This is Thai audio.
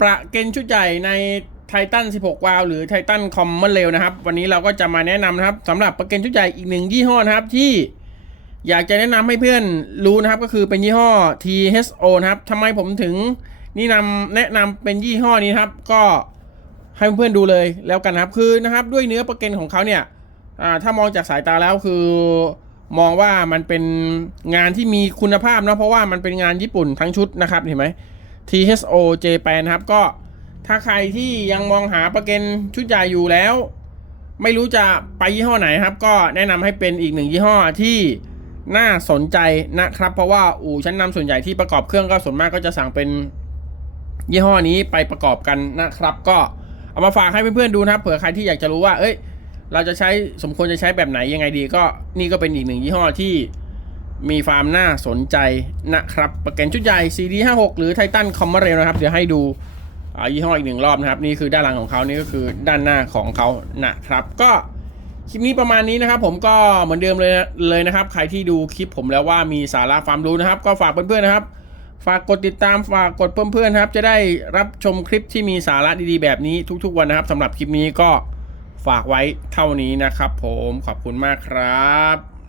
ประเกนชุดใหญ่ในไททัน16 วาล์วหรือไททันคอมมอนเรลนะครับ วันนี้เราก็จะมาแนะนำนะครับสำหรับประเกนชุดใหญ่อีกหนึ่งยี่ห้อนะครับที่อยากจะแนะนำให้เพื่อนรู้นะครับ ก็คือเป็นยี่ห้อ THO นะครับทำไมผมถึงนี่นำแนะนำเป็นยี่ห้อนี้ครับก็ให้เพื่อนดูเลยแล้วกันครับคือนะครับด้วยเนื้อประเกนของเขาเนี่ยถ้ามองจากสายตาแล้วคือมองว่ามันเป็นงานที่มีคุณภาพนะเพราะว่ามันเป็นงานญี่ปุ่นทั้งชุดนะครับเห็นไหม THO Japan นะครับ ก็ถ้าใครที่ยังมองหาประเกนชุดใหญ่อยู่แล้ว ไม่รู้จะไปยี่ห้อไหนครับ ก็แนะนำให้เป็นอีกหนึ่งยี่ห้อที่น่าสนใจนะครับ เพราะว่าอู่ชั้นนำส่วนใหญ่ที่ประกอบเครื่องก็ส่วนมากก็จะสั่งเป็นยี่ห้อนี้ไปประกอบกันนะครับ ก็เอามาฝากให้เพื่อนๆดูนะครับเผื่อใครที่อยากจะรู้ว่า เอ้ย เราจะใช้สมควรจะใช้แบบไหนยังไงดี ก็นี่ก็เป็นอีกหนึ่งยี่ห้อที่ มีฟาร์มน่าสนใจนะครับ ประกันชุดใหญ่ CD56 หรือไททันคอมเมอร์เรลนะครับ เดี๋ยวให้ดูอ่ายี่ห้ออีกหนึ่งรอบนะครับ นี่คือด้านหลังของเขานี่ก็คือด้านหน้าของเขานะครับ ก็คลิปนี้ประมาณนี้นะครับ ผมก็เหมือนเดิมเลยเลยนะครับ ใครที่ดูคลิปผมแล้วว่ามีสาระความรู้นะครับ ก็ฝากเพื่อนๆนะครับ ฝากกดติดตามฝากกดเพิ่มเพื่อนๆครับ จะได้รับชมคลิปที่มีสาระดีๆแบบนี้ทุก ๆ วันนะครับสำหรับคลิปนี้ก็ฝากไว้เท่านี้นะครับ ผมขอบคุณมากครับ